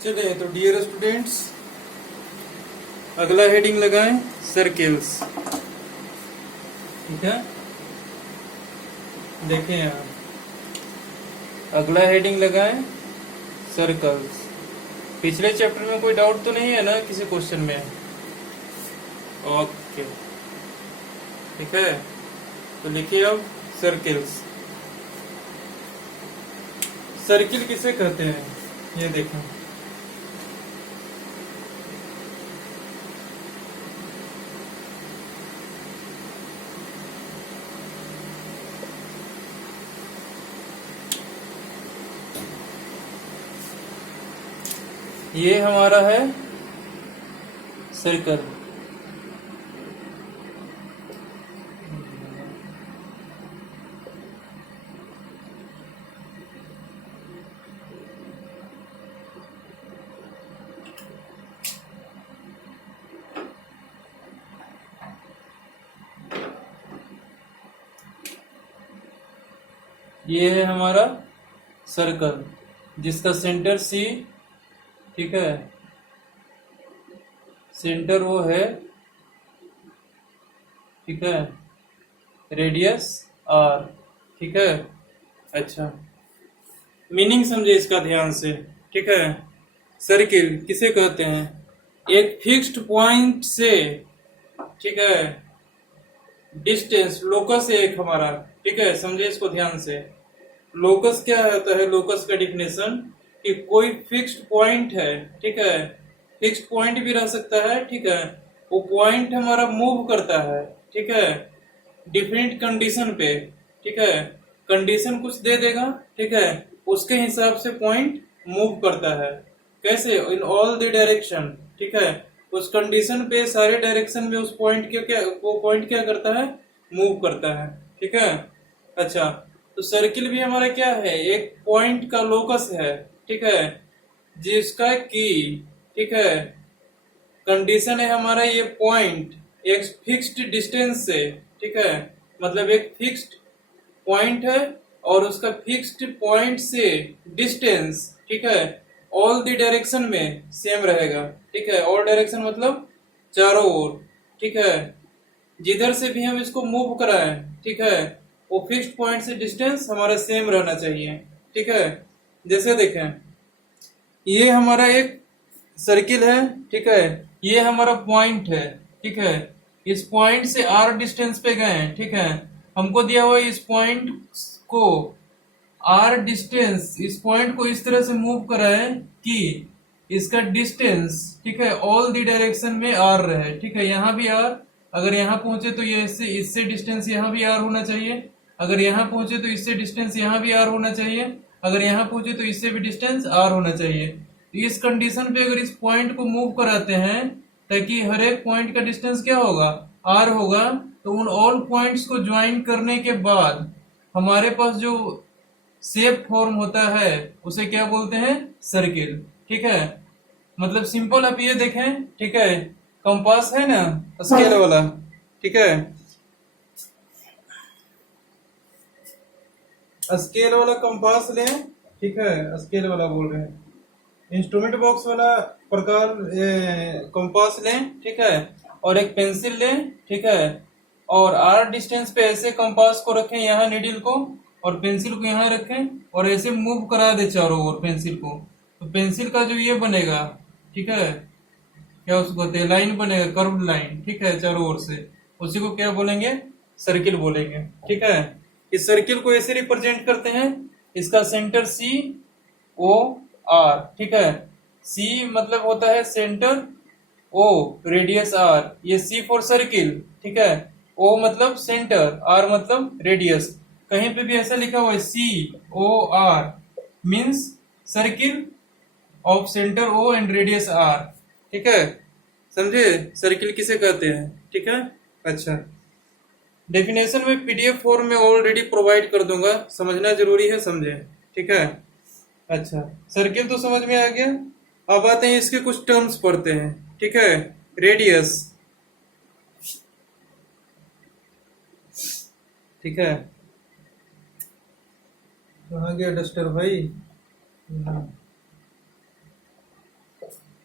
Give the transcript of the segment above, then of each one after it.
चलिए तो dear students, अगला हेडिंग लगाएं सर्किल्स। ठीक है, देखें यहाँ अगला हेडिंग लगाएं सर्कल्स। पिछले चैप्टर में कोई डाउट तो नहीं है ना किसी क्वेश्चन में? ओके, ठीक है, तो लिखिए अब सर्किल्स। सर्किल किसे कहते हैं ये देखें। ये हमारा है सर्कल। ये है हमारा सर्कल जिसका सेंटर सी, ठीक है, सेंटर वो है, ठीक है, रेडियस आर, ठीक है। अच्छा, मीनिंग समझे इसका ध्यान से, ठीक है। सर्किल किसे कहते हैं? एक फिक्स्ड पॉइंट से, ठीक है, डिस्टेंस, लोकस है एक हमारा, ठीक है, समझे इसको ध्यान से। लोकस क्या होता है? लोकस का डिफिनेशन कि कोई फिक्स्ड पॉइंट है, ठीक है, फिक्स्ड पॉइंट भी रह सकता है, ठीक है, वो पॉइंट हमारा मूव करता है, ठीक है, डिफरेंट कंडीशन पे, ठीक है, कंडीशन कुछ दे देगा, ठीक है, उसके हिसाब से पॉइंट मूव करता है। कैसे? इन ऑल द डायरेक्शन, ठीक है, उस कंडीशन पे सारे डायरेक्शन में उस पॉइंट के क्या, वो पॉइंट क्या करता है? मूव करता है, ठीक है। अच्छा, तो सर्किल भी हमारा क्या है? एक पॉइंट का लोकस है, ठीक है, जिसका की, ठीक है, कंडीशन है हमारा ये पॉइंट एक फिक्स्ड डिस्टेंस से, ठीक है, मतलब एक फिक्स्ड पॉइंट है और उसका फिक्स्ड पॉइंट से डिस्टेंस, ठीक है, ऑल द डायरेक्शन में सेम रहेगा, ठीक है। ऑल डायरेक्शन मतलब चारों ओर, ठीक है, जिधर से भी हम इसको मूव कराएं, ठीक है, वो फिक्स्ड पॉइंट से डिस्टेंस हमारा सेम रहना चाहिए, ठीक है। जैसे देखें, ये हमारा एक सर्किल है, ठीक है, ये हमारा पॉइंट है, ठीक है, इस पॉइंट से आर डिस्टेंस पे गए, ठीक है, हमको दिया हुआ इस पॉइंट को आर डिस्टेंस, इस पॉइंट को इस तरह से मूव कराएं कि इसका डिस्टेंस, ठीक है, ऑल दी डायरेक्शन में आर रहे, ठीक है, यहाँ भी आर, अगर यहाँ पहुंचे तो ये इससे डिस्टेंस यहाँ भी आर होना चाहिए, अगर यहाँ पहुंचे तो इससे डिस्टेंस यहाँ भी आर होना चाहिए, अगर यहाँ पहुंचे तो इससे भी डिस्टेंस आर होना चाहिए। तो इस कंडीशन पे अगर इस पॉइंट को मूव कराते हैं ताकि हर एक पॉइंट का डिस्टेंस क्या होगा? आर होगा, तो उन ऑल पॉइंट्स को ज्वाइन करने के बाद हमारे पास जो शेप फॉर्म होता है उसे क्या बोलते हैं? सर्किल, ठीक है। मतलब सिंपल आप ये देखें, ठीक है, कंपास है ना स्केल वाला, ठीक है, स्केल वाला कंपास लें, ठीक है, स्केल वाला बोल रहे हैं, इंस्ट्रूमेंट बॉक्स वाला प्रकार कंपास लें, ठीक है, और एक पेंसिल लें, ठीक है, और आर डिस्टेंस पे ऐसे कंपास को रखें, यहाँ नीडल को और पेंसिल को यहाँ रखें और ऐसे मूव करा दे चारों ओर पेंसिल को, तो पेंसिल का जो ये बनेगा, ठीक है, क्या उसको कहते हैं? लाइन बनेगा, कर्व्ड लाइन, ठीक है, चारों ओर से, उसी को क्या बोलेंगे? सर्किल बोलेंगे, ठीक है। इस सर्किल को ऐसे रिप्रेजेंट करते हैं, इसका सेंटर सी ओ आर, ठीक है, सी मतलब होता है सेंटर, ओ रेडियस आर, ये सी फॉर सर्किल, ठीक है, ओ मतलब सेंटर, आर मतलब रेडियस। कहीं पे भी ऐसा लिखा हुआ है C O R means circle of centre O and radius R, ठीक है, समझे सर्किल किसे कहते हैं, ठीक है। अच्छा, डेफिनेशन में पीडीएफ फॉर्म में ऑलरेडी प्रोवाइड कर दूंगा, समझना जरूरी है, समझे, ठीक है। अच्छा, सर्किल तो समझ में आ गया, अब आते हैं इसके कुछ टर्म्स पढ़ते हैं, ठीक है। रेडियस, ठीक है, कहाँ गया डस्टर भाई?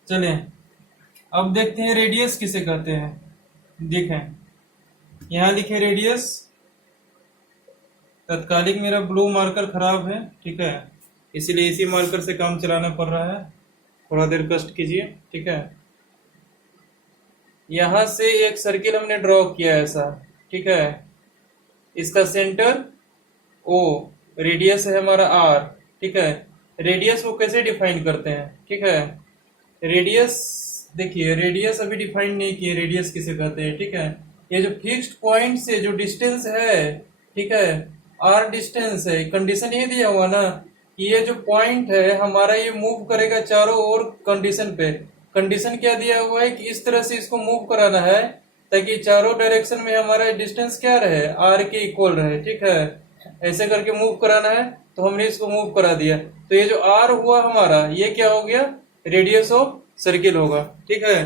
चलिए अब देखते हैं रेडियस किसे कहते हैं। देखें यहाँ लिखे रेडियस, तत्कालिक मेरा ब्लू मार्कर खराब है, ठीक है, इसीलिए इसी मार्कर से काम चलाना पड़ रहा है, थोड़ा देर कष्ट कीजिए, ठीक है। यहां से एक सर्किल हमने ड्रॉ किया ऐसा, ठीक है, इसका सेंटर ओ, रेडियस है हमारा आर, ठीक है। रेडियस को कैसे डिफाइन करते हैं, ठीक है, रेडियस देखिए, रेडियस अभी डिफाइन नहीं किए, रेडियस किसे कहते हैं, ठीक है। ये जो फिक्स्ड पॉइंट से जो डिस्टेंस है, ठीक है, आर डिस्टेंस है, कंडीशन ये दिया हुआ ना कि ये जो पॉइंट है हमारा ये मूव करेगा चारों ओर कंडीशन पे। कंडीशन क्या दिया हुआ है कि इस तरह से इसको मूव कराना है ताकि चारों डायरेक्शन में हमारा डिस्टेंस क्या रहे, आर के इक्वल रहे, ठीक है। ऐसे करके मूव कराना है तो हमने इसको मूव करा दिया, तो ये जो आर हुआ हमारा ये क्या हो गया, रेडियस ऑफ सर्किल होगा, ठीक है।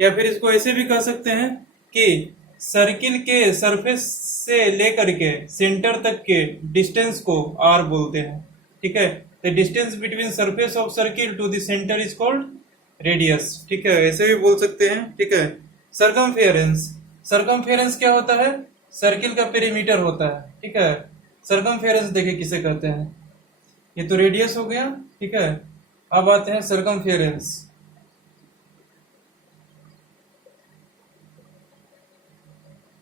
या फिर इसको ऐसे भी कह सकते हैं कि सर्किल के सरफेस से लेकर के सेंटर तक के डिस्टेंस को आर बोलते हैं, ठीक है। The distance between surface of circle to the centre is called radius, ठीक है, ऐसे भी बोल सकते हैं, ठीक है। सरकमफेरेंस, सरकमफेरेंस क्या होता है, सर्किल का पेरीमीटर होता है, ठीक है। सरकमफेरेंस देखिए किसे कहते हैं, ये तो रेडियस हो गया, ठीक है। अब आते हैं सरकमफेरेंस।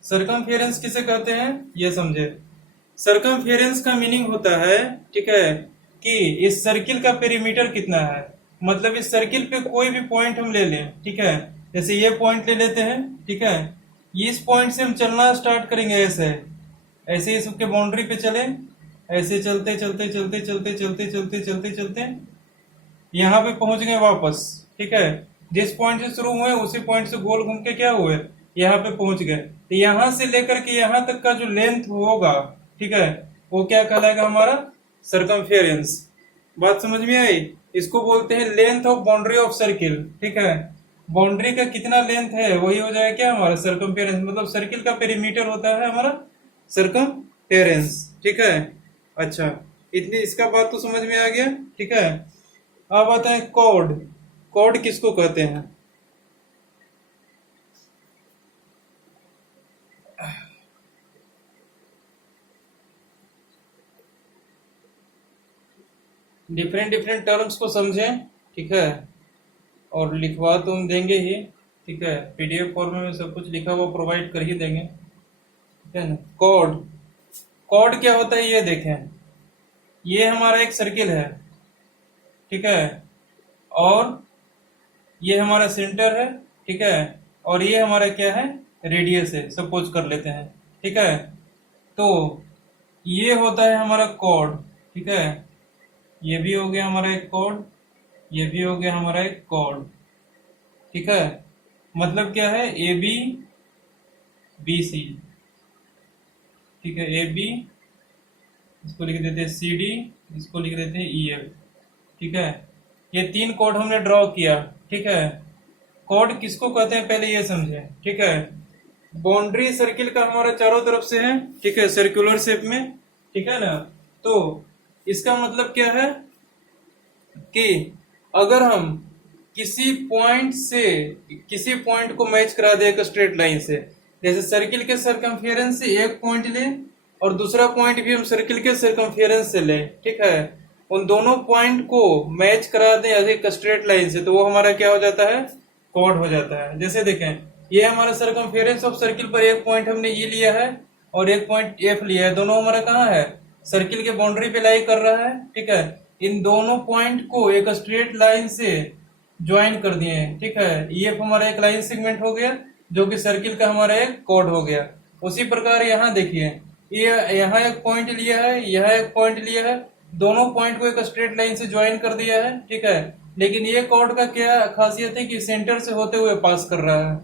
सरकमफेरेंस किसे कहते हैं ये समझे। सरकमफेरेंस का मीनिंग होता है, ठीक है, कि इस सर्किल का पेरीमीटर कितना है, मतलब इस सर्किल पे कोई भी पॉइंट हम ले लें, ठीक है, जैसे ये पॉइंट ले लेते हैं, ठीक है, इस पॉइंट से हम चलना स्टार्ट करेंगे, ऐसे ऐसे इसके बाउंड्री पे चले, ऐसे चलते चलते चलते चलते चलते चलते चलते चलते यहाँ पे पहुंच गए वापस, ठीक है। जिस पॉइंट से शुरू हुए उसी पॉइंट से गोल घूम के क्या हुए, यहाँ पे पहुंच गए। तो यहाँ से लेकर के यहाँ तक का जो लेंथ होगा, ठीक है, वो क्या कहलाएगा हमारा, सरकमफेरेंस। बात समझ में आई, इसको बोलते हैं length of boundary of circle, ठीक है। बाउंड्री का कितना लेंथ है वही हो जाएगा क्या हमारा सरकमफेरेंस, मतलब सर्किल का पेरीमीटर होता है हमारा सरकमफेरेंस, ठीक है। अच्छा, इतनी इसका बात तो समझ में आ गया, ठीक है। अब आता है कॉर्ड। कॉर्ड किसको कहते हैं, डिफरेंट डिफरेंट टर्म्स को समझें, ठीक है, और लिखवा तो हम देंगे ही, ठीक है, पीडीएफ फॉर्म में सब कुछ लिखा हुआ प्रोवाइड कर ही देंगे, ठीक है ना। कॉर्ड, कॉर्ड क्या होता है ये देखें, ये हमारा एक सर्किल है, ठीक है, और ये हमारा सेंटर है, ठीक है, और ये हमारा क्या है, रेडियस है, सपोज कर लेते हैं, ठीक है। तो ये होता है हमारा कॉर्ड, ठीक है, ये भी हो गया हमारा एक कॉर्ड, ये भी हो गया हमारा एक कॉर्ड, ठीक है। मतलब क्या है, ए बी बी सी, ठीक है, ए बी, इसको लिख देते हैं सी डी, इसको लिख देते हैं ई एफ, ठीक है। ये तीन कॉर्ड हमने ड्रॉ किया, ठीक है। कॉर्ड किसको कहते हैं पहले ये समझे, ठीक है। बाउंड्री सर्किल का हमारा चारों तरफ से है, ठीक है, सर्कुलर शेप में, ठीक है ना। तो इसका मतलब क्या है कि अगर हम किसी पॉइंट से किसी पॉइंट को मैच करा दे एक स्ट्रेट लाइन से, जैसे सर्किल के सरकमफेरेंस से एक पॉइंट लें और दूसरा पॉइंट भी हम सर्किल के सरकमफेरेंस से लें, ठीक है, उन दोनों पॉइंट को मैच करा दें एक स्ट्रेट लाइन से, तो वो हमारा क्या हो जाता है, कॉर्ड हो जाता है। जैसे देखें, ये हमारा सरकमफेरेंस ऑफ सर्किल पर एक पॉइंट हमने ये लिया है और एक पॉइंट एफ लिया है, दोनों हमारा कहाँ है, सर्किल के बाउंड्री पे लाई कर रहा है, ठीक है। इन दोनों पॉइंट को एक स्ट्रेट लाइन से ज्वाइन कर दिए हैं, ठीक है। ये हमारा एक लाइन सेगमेंट हो गया जो कि सर्किल का हमारा एक कॉर्ड हो गया। उसी प्रकार यहाँ देखिए, ये यहाँ एक पॉइंट लिया है, यहाँ एक पॉइंट लिया है, दोनों पॉइंट को एक स्ट्रेट लाइन से ज्वाइन कर दिया है, ठीक है। लेकिन ये कॉर्ड का क्या खासियत है कि सेंटर से होते हुए पास कर रहा है,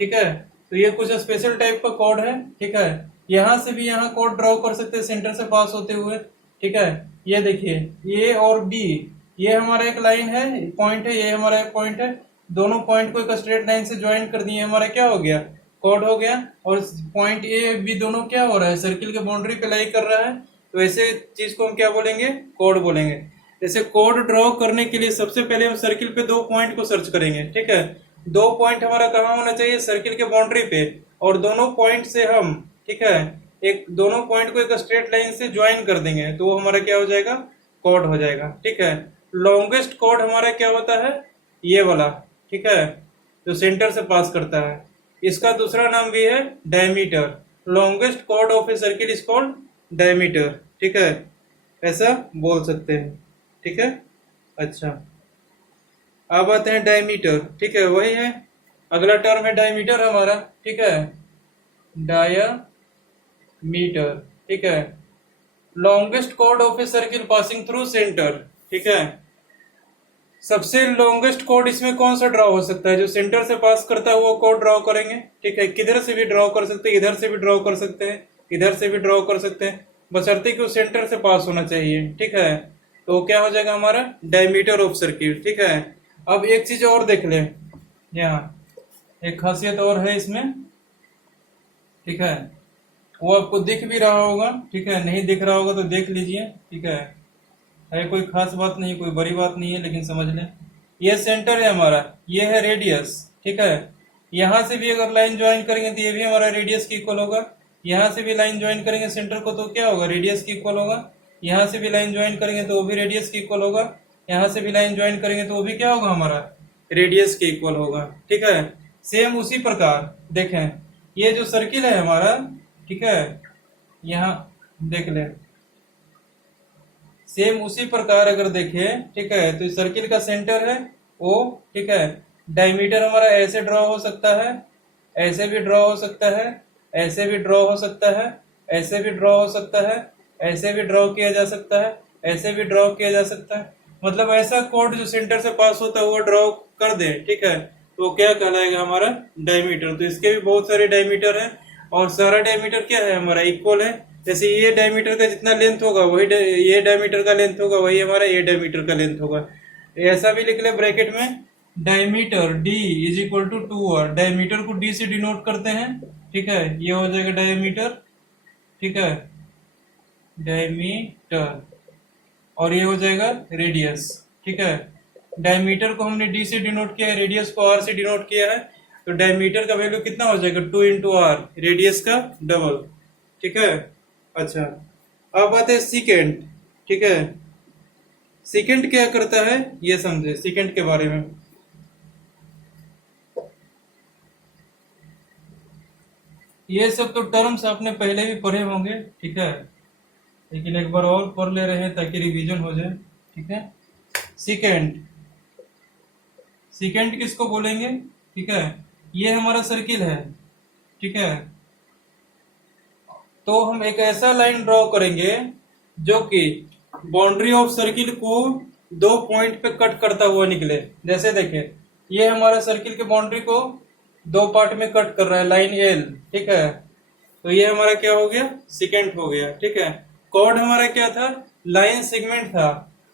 ठीक है। तो ये कुछ स्पेशल टाइप का कॉर्ड है, ठीक है। यहाँ से भी यहाँ कॉर्ड ड्रॉ कर सकते हैं सेंटर से पास होते हुए, ठीक है। ये देखिए, ए और बी, ये हमारा एक लाइन है, पॉइंट है, ये हमारा एक पॉइंट है, दोनों पॉइंट को एक स्ट्रेट लाइन से ज्वाइन कर दिए, हमारा क्या हो गया, कॉर्ड हो गया। और पॉइंट ए बी दोनों क्या हो रहा है, सर्किल के बाउंड्री पे लाई कर रहा है, तो ऐसे चीज को हम क्या बोलेंगे, कॉर्ड बोलेंगे। जैसे कोड ड्रॉ करने के लिए सबसे पहले हम सर्किल पे 2 पॉइंट को सर्च करेंगे, ठीक है। 2 पॉइंट हमारा कहाँ होना चाहिए, सर्किल के बाउंड्री पे, और दोनों पॉइंट से हम, ठीक है, एक दोनों पॉइंट को एक स्ट्रेट लाइन से ज्वाइन कर देंगे तो वो हमारा क्या हो जाएगा, कॉर्ड हो जाएगा, ठीक है। लॉन्गेस्ट कॉर्ड हमारा क्या होता है, ये वाला, ठीक है, जो सेंटर से पास करता है। इसका दूसरा नाम भी है diameter. Longest chord of a circle is called diameter, ठीक है, ऐसा बोल सकते हैं, ठीक है। अच्छा, अब आते हैं डायमीटर, ठीक है, वही है, अगला टर्म है डायमीटर हमारा, ठीक है, डायामीटर, ठीक है। Longest chord of a circle passing through centre, ठीक है। सबसे लॉन्गेस्ट कॉर्ड इसमें कौन सा ड्रॉ हो सकता है, जो सेंटर से पास करता है वो कॉर्ड ड्रॉ करेंगे, ठीक है। किधर से भी ड्रॉ कर सकते हैं, इधर से भी ड्रॉ कर सकते हैं, इधर से भी ड्रॉ कर सकते हैं, बशर्ते कि वो सेंटर से पास होना चाहिए, ठीक है। तो क्या हो जाएगा हमारा डायमीटर ऑफ सर्किट, ठीक है। अब एक चीज और देख ले, यहाँ एक खासियत और है इसमें, ठीक है, वो आपको दिख भी रहा होगा, ठीक है, नहीं दिख रहा होगा तो देख लीजिए, ठीक है कोई खास बात नहीं, कोई बड़ी बात नहीं है, लेकिन समझ लें। ये सेंटर है हमारा, ये है रेडियस, ठीक है। यहां से भी अगर लाइन ज्वाइन करेंगे तो ये भी हमारा रेडियस के इक्वल होगा। यहां से भी लाइन ज्वाइन करेंगे सेंटर को तो क्या होगा, रेडियस के इक्वल होगा। यहां से भी लाइन ज्वाइन करेंगे तो वो भी रेडियस के इक्वल होगा। यहां से भी लाइन ज्वाइन करेंगे तो वो भी क्या होगा, हमारा रेडियस के इक्वल होगा, ठीक है। सेम उसी प्रकार देखें, ये जो सर्किल है हमारा, ठीक है, यहाँ देख ले, सेम उसी प्रकार अगर देखें, ठीक है, तो सर्किल का सेंटर है ओ, ठीक है। डायमीटर हमारा ऐसे ड्रॉ हो सकता है, ऐसे भी ड्रॉ हो सकता है, ऐसे भी ड्रॉ हो सकता है, ऐसे भी ड्रॉ हो सकता है, ऐसे भी ड्रॉ किया जा सकता है, ऐसे भी ड्रॉ किया जा सकता है। मतलब ऐसा कोड जो सेंटर से पास होता है वो ड्रॉ कर दे, ठीक है, तो क्या कहलाएगा हमारा डायमीटर। तो इसके भी बहुत सारे डायमीटर है, और सारा डायमीटर क्या है हमारा इक्वल है। जैसे ये डायमीटर का जितना लेंथ होगा वही ये डायमीटर का लेंथ होगा, वही हमारा ये डायमीटर का लेंथ होगा। ऐसा भी लिख ले ब्रैकेट में, diameter D is equal to 2r। Diameter को डी से डिनोट करते हैं, ठीक है, ये हो जाएगा डायमीटर, ठीक है, डायमीटर, और ये हो जाएगा रेडियस, ठीक है। डायमीटर को हमने डी से डिनोट किया है, रेडियस को आर से डिनोट किया है, तो डायमीटर का वैल्यू कितना हो जाएगा, 2 इंटू आर, रेडियस का डबल, ठीक है। अच्छा, अब आते हैं सीकेंट, ठीक है। सीकेंट क्या करता है ये समझे, सीकेंट के बारे में। ये सब तो टर्म्स आपने पहले भी पढ़े होंगे, ठीक है, लेकिन एक बार और पढ़ ले रहे हैं ताकि रिवीजन हो जाए, ठीक है। सीकेंट, सीकेंट किसको बोलेंगे, ठीक है, ये हमारा सर्किल है, ठीक है। तो हम एक ऐसा लाइन ड्रॉ करेंगे जो कि बाउंड्री ऑफ सर्किल को 2 पॉइंट पे कट करता हुआ निकले। जैसे देखें, ये हमारा सर्किल के बाउंड्री को 2 पार्ट में कट कर रहा है, लाइन एल, ठीक है। तो ये हमारा क्या हो गया, सीकेंट हो गया, ठीक है। कॉर्ड हमारा क्या था, लाइन सेगमेंट था।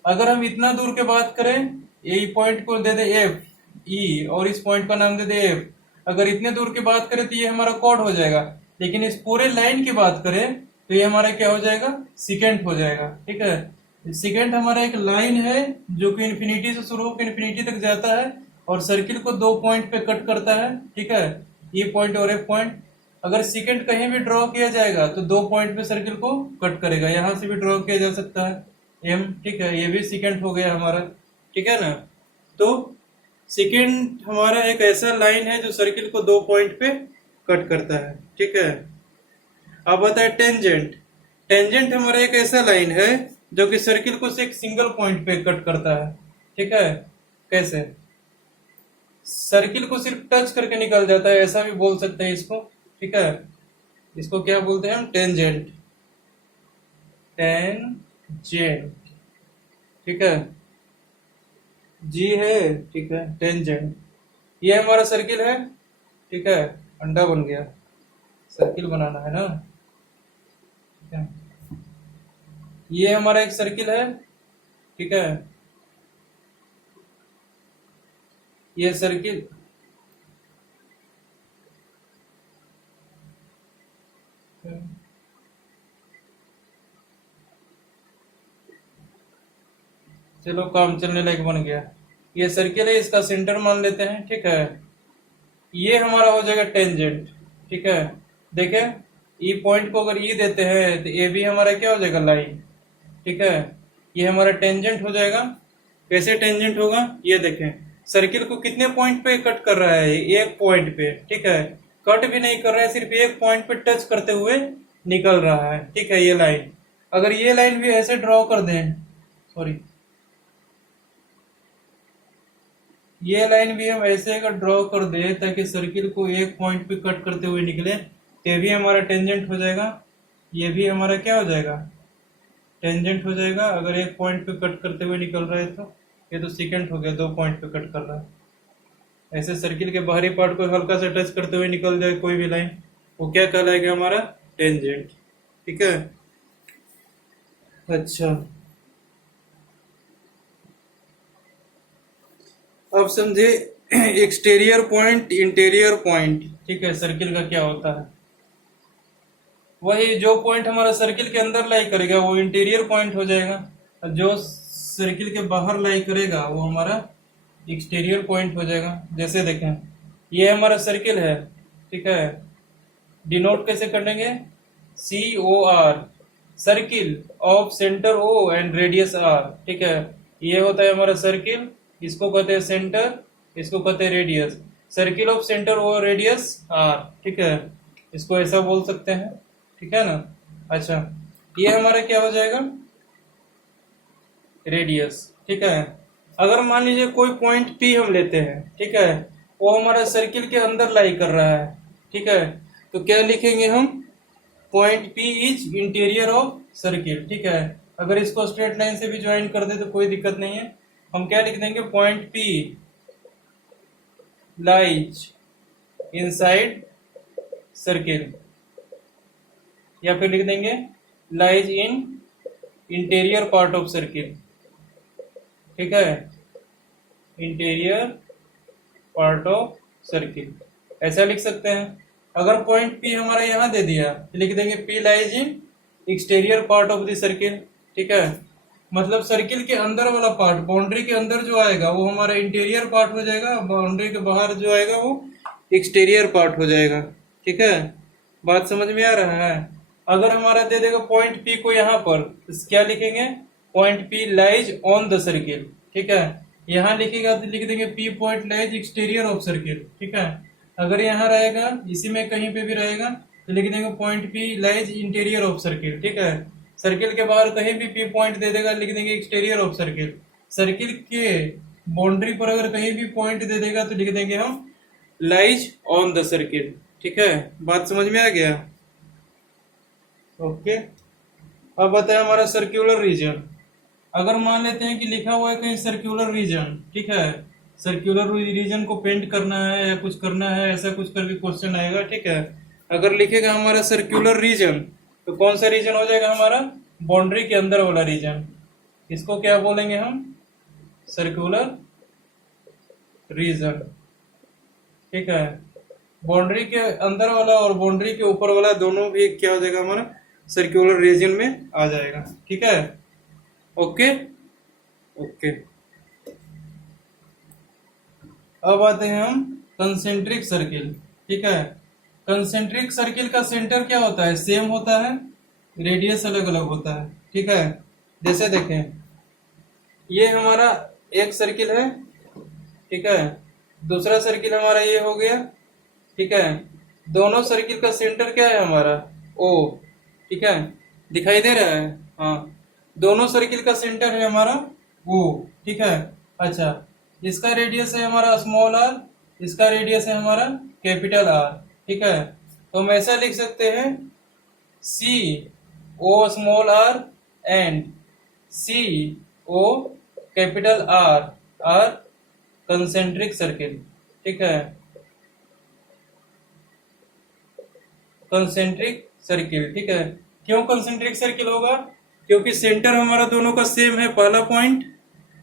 अगर हम इतना दूर के बात करें, ये पॉइंट को दे दे एफ ई, और इस पॉइंट का नाम दे दे एफ, अगर इतने दूर की बात करें तो ये हमारा कॉर्ड हो जाएगा। लेकिन इस पूरे लाइन की बात करें तो ये हमारा क्या हो जाएगा, सीकेंट हो जाएगा, ठीक है। सीकेंट हमारा एक लाइन है जो कि इन्फिनिटी से शुरू होकर इन्फिनिटी तक जाता है, और सर्किल को 2 पॉइंट पे कट करता है, ठीक है, ये पॉइंट और एफ पॉइंट। अगर सीकेंट कहीं भी ड्रॉ किया जाएगा तो 2 पॉइंट पे सर्किल को कट करेगा, यहां से भी ड्रॉ किया जा सकता है एम, ठीक है, ये भी सीकेंट हो गया हमारा, ठीक है ना। तो सेकेंड हमारा एक ऐसा लाइन है जो सर्किल को 2 पॉइंट पे कट करता है, ठीक है। अब आता है टेंजेंट। टेंजेंट हमारा एक ऐसा लाइन है जो कि सर्किल को एक सिंगल पॉइंट पे कट करता है, ठीक है। कैसे, सर्किल को सिर्फ टच करके निकल जाता है, ऐसा भी बोल सकते हैं इसको, ठीक है। इसको क्या बोलते हैं हम, टेंजेंट, टेंजेंट, ठीक है, जी है, ठीक है, टेंजेंट। ये हमारा सर्किल है, ठीक है, अंडा बन गया, सर्किल बनाना है ना, ठीक है। ये हमारा एक सर्किल है, ठीक है, ये सर्किल, चलो काम चलने लायक बन गया। ये सर्किल है, इसका सेंटर मान लेते हैं, ठीक है। ये हमारा हो जाएगा टेंजेंट, ठीक है। देखे ई पॉइंट को अगर ई देते हैं तो ए भी हमारा क्या हो जाएगा, लाइन, ठीक है। ये हमारा टेंजेंट हो जाएगा। कैसे टेंजेंट होगा, ये देखें, सर्किल को कितने पॉइंट पे कट कर रहा है, एक पॉइंट पे, ठीक है। कट भी नहीं कर रहा है, सिर्फ एक पॉइंट पे टच करते हुए निकल रहा है, ठीक है। ये लाइन, अगर ये लाइन भी ऐसे ड्रॉ कर दें, सॉरी, ये लाइन भी हम ऐसे अगर ड्रॉ कर दे ताकि सर्किल को एक पॉइंट पे कट करते हुए निकले, तो भी हमारा टेंजेंट हो जाएगा। ये भी हमारा क्या हो जाएगा, टेंजेंट हो जाएगा। अगर एक पॉइंट पे कट करते हुए निकल रहा है तो ये तो सेकंड हो गया, 2 पॉइंट पे कट कर रहा है। ऐसे सर्किल के बाहरी पार्ट को हल्का सा टच करते हुए निकल जाए कोई भी लाइन, वो क्या कहलाएगा, हमारा टेंजेंट, ठीक है। अच्छा, अब समझे एक्सटीरियर पॉइंट, इंटीरियर पॉइंट, ठीक है। सर्किल का क्या होता है, वही जो पॉइंट हमारा सर्किल के अंदर लाई करेगा वो इंटीरियर पॉइंट हो जाएगा, और जो सर्किल के बाहर लाई करेगा वो हमारा एक्सटीरियर पॉइंट हो जाएगा। जैसे देखें, ये हमारा सर्किल है, ठीक है। डिनोट कैसे करेंगे, COR, circle of centre O and radius R, ठीक है। ये होता है हमारा सर्किल, इसको कहते हैं सेंटर, इसको कहते हैं radius. Circle of centre O radius R, ठीक है। इसको ऐसा बोल सकते हैं, ठीक है ना। अच्छा, ये हमारा क्या हो जाएगा, रेडियस, ठीक है। अगर मान लीजिए कोई पॉइंट P हम लेते हैं, ठीक है, वो हमारा सर्किल के अंदर लाई कर रहा है, ठीक है। तो क्या लिखेंगे हम, point P is interior of circle, ठीक है। अगर इसको स्ट्रेट लाइन से भी ज्वाइन कर दे तो कोई दिक्कत नहीं है। हम क्या लिख देंगे, point P lies inside circle, या फिर लिख देंगे lies in interior part of circle, ठीक है। इंटीरियर पार्ट ऑफ सर्किल ऐसा लिख सकते हैं। अगर पॉइंट P हमारा यहाँ दे दिया तो लिख देंगे P lies in exterior part of the circle, ठीक है। मतलब सर्किल के अंदर वाला पार्ट, बाउंड्री के अंदर जो आएगा वो हमारा इंटीरियर पार्ट हो जाएगा, बाउंड्री के बाहर जो आएगा वो एक्सटीरियर पार्ट हो जाएगा, ठीक है। बात समझ में आ रहा है। अगर हमारा दे देगा पॉइंट P को यहाँ पर, तो क्या लिखेंगे, point P lies on the circle, ठीक है। यहाँ लिखेगा तो लिख देंगे P point lies exterior of circle, ठीक है। अगर यहाँ रहेगा, इसी में कहीं पे भी रहेगा, तो लिख देंगे point P lies interior of circle, ठीक है। सर्किल के बाहर कहीं भी P पॉइंट दे देगा, लिख देंगे एक्सटीरियर ऑफ सर्किल। सर्किल के बाउंड्री पर अगर कहीं भी पॉइंट दे देगा तो लिख देंगे हम लाइज ऑन द सर्किल, ठीक है। बात समझ में आ गया, ओके। अब बताए हमारा सर्क्यूलर रीजन। अगर मान लेते हैं कि लिखा हुआ है कहीं सर्क्यूलर रीजन, ठीक है, सर्क्यूलर रीजन को पेंट करना है या कुछ करना है, ऐसा कुछ करके क्वेश्चन आएगा, ठीक है। अगर लिखेगा हमारा सर्क्यूलर रीजन, तो कौन सा रीजन हो जाएगा, हमारा बाउंड्री के अंदर वाला रीजन। इसको क्या बोलेंगे हम, सर्क्यूलर रीजन, ठीक है। बाउंड्री के अंदर वाला और बाउंड्री के ऊपर वाला दोनों भी क्या हो जाएगा, हमारा सर्क्यूलर रीजन में आ जाएगा, ठीक है। Okay okay. अब आते हैं हम कंसेंट्रिक सर्किल, ठीक है। कंसेंट्रिक सर्किल का सेंटर क्या होता है, सेम होता है, रेडियस अलग अलग होता है, ठीक है। जैसे देखें, ये हमारा एक सर्किल है, ठीक है, दूसरा सर्किल हमारा ये हो गया, ठीक है। दोनों सर्किल का सेंटर क्या है हमारा, O, ठीक है, दिखाई दे रहा है, हाँ। दोनों सर्किल का सेंटर है हमारा O, ठीक है। अच्छा, इसका रेडियस है हमारा स्मॉल r, इसका रेडियस है हमारा कैपिटल R, ठीक है। तो हम ऐसा लिख सकते हैं, CO small r and CO capital R R concentric circle, ठीक है। कंसेंट्रिक सर्किल, ठीक है। क्यों कंसेंट्रिक सर्किल होगा, क्योंकि सेंटर हमारा दोनों का सेम है, पहला पॉइंट,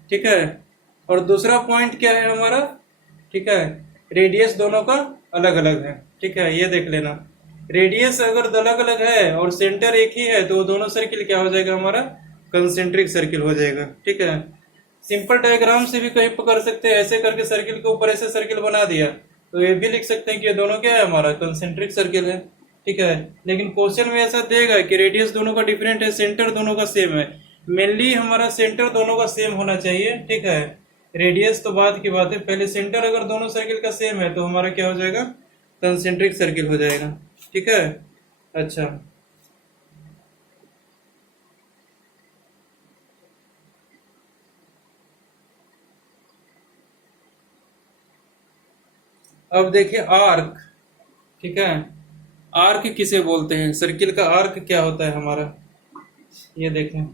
ठीक है, और दूसरा पॉइंट क्या है हमारा, ठीक है। रेडियस दोनों का अलग अलग है, ठीक है। ये देख लेना, रेडियस अगर अलग अलग है और सेंटर एक ही है तो दोनों सर्किल क्या हो जाएगा, हमारा कंसेंट्रिक सर्किल हो जाएगा, ठीक है। सिंपल डायग्राम से भी कहीं पर कर सकते हैं, ऐसे करके सर्किल के ऊपर ऐसे सर्किल बना दिया तो ये भी लिख सकते हैं कि ये दोनों क्या है, हमारा कंसेंट्रिक सर्किल है, ठीक है। लेकिन क्वेश्चन में ऐसा देगा कि रेडियस दोनों का डिफरेंट है, सेंटर दोनों का सेम है। मेनली हमारा सेंटर दोनों का सेम होना चाहिए, ठीक है। रेडियस तो बाद की बात है, पहले सेंटर अगर दोनों सर्किल का सेम है तो हमारा क्या हो जाएगा, कंसेंट्रिक सर्किल हो जाएगा, ठीक है। अच्छा, अब देखिए आर्क, ठीक है। आर्क किसे बोलते हैं, सर्किल का आर्क क्या होता है हमारा, ये देखें।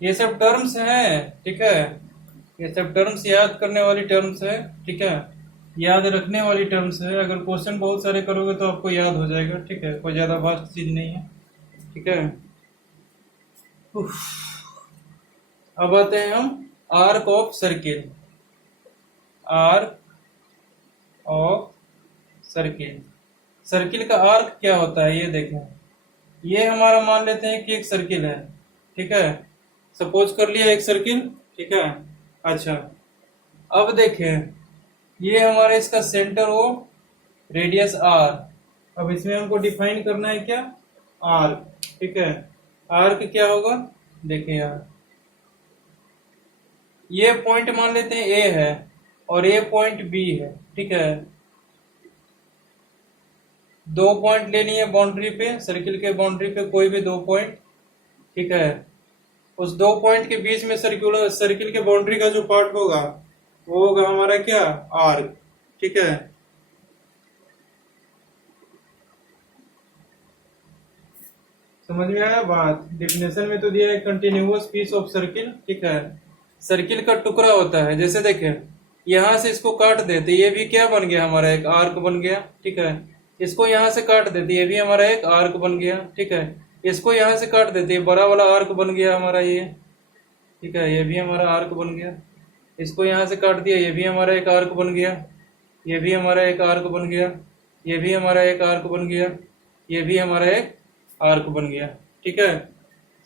ये सब टर्म्स हैं, ठीक है। ये सब टर्म्स याद करने वाली टर्म्स है, ठीक है, याद रखने वाली टर्म्स है। अगर क्वेश्चन बहुत सारे करोगे तो आपको याद हो जाएगा, ठीक है, कोई ज्यादा वास्ट चीज नहीं है, ठीक है। उफ। अब आते हैं हम arc of circle, arc of circle. Circle का आर्क क्या होता है ये देखें। ये हमारा मान लेते हैं कि एक सर्किल है, ठीक है, सपोज कर लिया एक सर्किल, ठीक है। अच्छा, अब देखें, ये हमारा इसका सेंटर हो, रेडियस आर। अब इसमें हमको डिफाइन करना है क्या, आर्क, ठीक है। आर्क क्या होगा, देखिए यार, ये पॉइंट मान लेते हैं ए है और ये पॉइंट बी है, ठीक है। दो पॉइंट लेनी है बाउंड्री पे, सर्किल के बाउंड्री पे कोई भी दो पॉइंट, ठीक है। उस दो पॉइंट के बीच में सर्कुलर सर्किल के बाउंड्री का जो पार्ट होगा वो होगा हमारा क्या, आर्क, ठीक है। समझ में आया बात। डेफिनेशन में तो दिया है कंटिन्यूअस पीस ऑफ सर्किल, ठीक है। सर्किल का टुकड़ा होता है, जैसे देखें यहां से इसको काट देते, ये भी क्या बन गया हमारा, एक आर्क बन गया, ठीक है। इसको यहां से काट देते, ये भी हमारा एक आर्क बन गया, ठीक है। इसको यहां से काट देते, ये बड़ा वाला आर्क बन गया हमारा ये, ठीक है, ये भी हमारा आर्क बन गया। इसको यहां से काट दिया, ये भी हमारा एक आर्क बन गया, ये भी हमारा एक आर्क बन गया, ये भी हमारा एक आर्क बन गया, ये भी हमारा एक आर्क बन गया, ठीक है।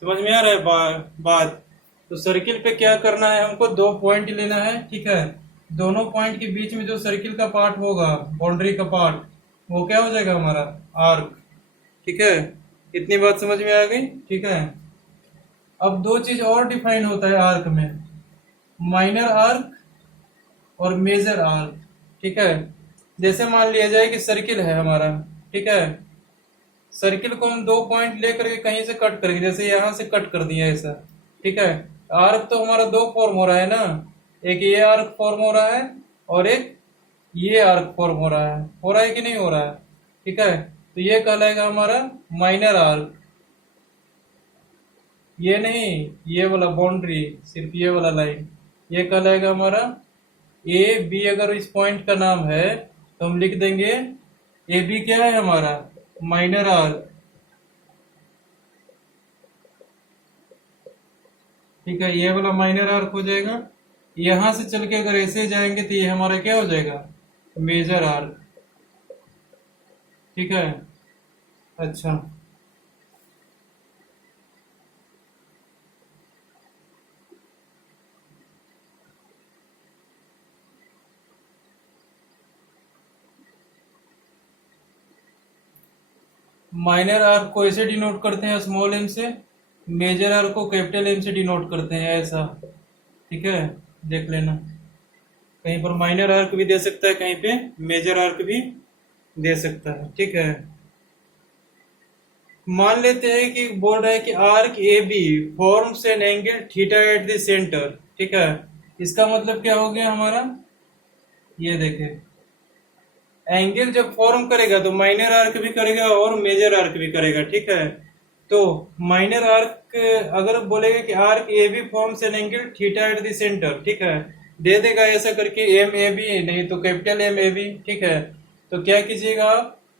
समझ में आ रहा है बात। तो सर्किल पे क्या करना है, हमको दो पॉइंट लेना है, ठीक है। दोनों पॉइंट के बीच में जो सर्किल का पार्ट होगा, बाउंड्री का पार्ट, वो क्या हो जाएगा हमारा, आर्क, ठीक है। इतनी बात समझ में आ गई, ठीक है। अब दो चीज और डिफाइन होता है आर्क में, माइनर आर्क और मेजर आर्क, ठीक है। जैसे मान लिया जाए कि सर्किल है हमारा, ठीक है। सर्किल को हम दो पॉइंट लेकर के कहीं से कट करेंगे, जैसे यहां से कट कर दिया ऐसा, ठीक है। आर्क तो हमारा दो फॉर्म हो रहा है ना, एक ये आर्क फॉर्म हो रहा है और एक ये आर्क फॉर्म हो रहा है कि नहीं हो रहा है, ठीक है। तो ये कहलाएगा हमारा माइनर आर्क, ये नहीं, ये वाला बाउंड्री, सिर्फ ये वाला लाइन, ये कहलाएगा हमारा ए बी। अगर इस पॉइंट का नाम है तो हम लिख देंगे ए बी क्या है हमारा, माइनर आर्क, ठीक है। ये वाला माइनर आर्क हो जाएगा। यहां से चल के अगर ऐसे जाएंगे तो ये हमारा क्या हो जाएगा, मेजर आर्क, ठीक है। अच्छा, माइनर आर्क को ऐसे डिनोट करते हैं स्मॉल एम से, मेजर आर्क को कैपिटल एम से डिनोट करते हैं ऐसा, ठीक है। देख लेना, कहीं पर माइनर आर्क भी दे सकता है, कहीं पे मेजर आर्क भी दे सकता है, ठीक है। मान लेते हैं कि बोल रहा है कि arc A B forms an angle theta at the centre, ठीक है। इसका मतलब क्या हो गया हमारा, ये देखें, एंगल जब फॉर्म करेगा तो माइनर आर्क भी करेगा और मेजर आर्क भी करेगा, ठीक है। तो माइनर आर्क अगर बोलेगा कि arc A B forms an angle theta at the centre, ठीक है, दे देगा ऐसा करके एम ए बी, नहीं तो कैपिटल एम ए बी, ठीक है। तो क्या कीजिएगा,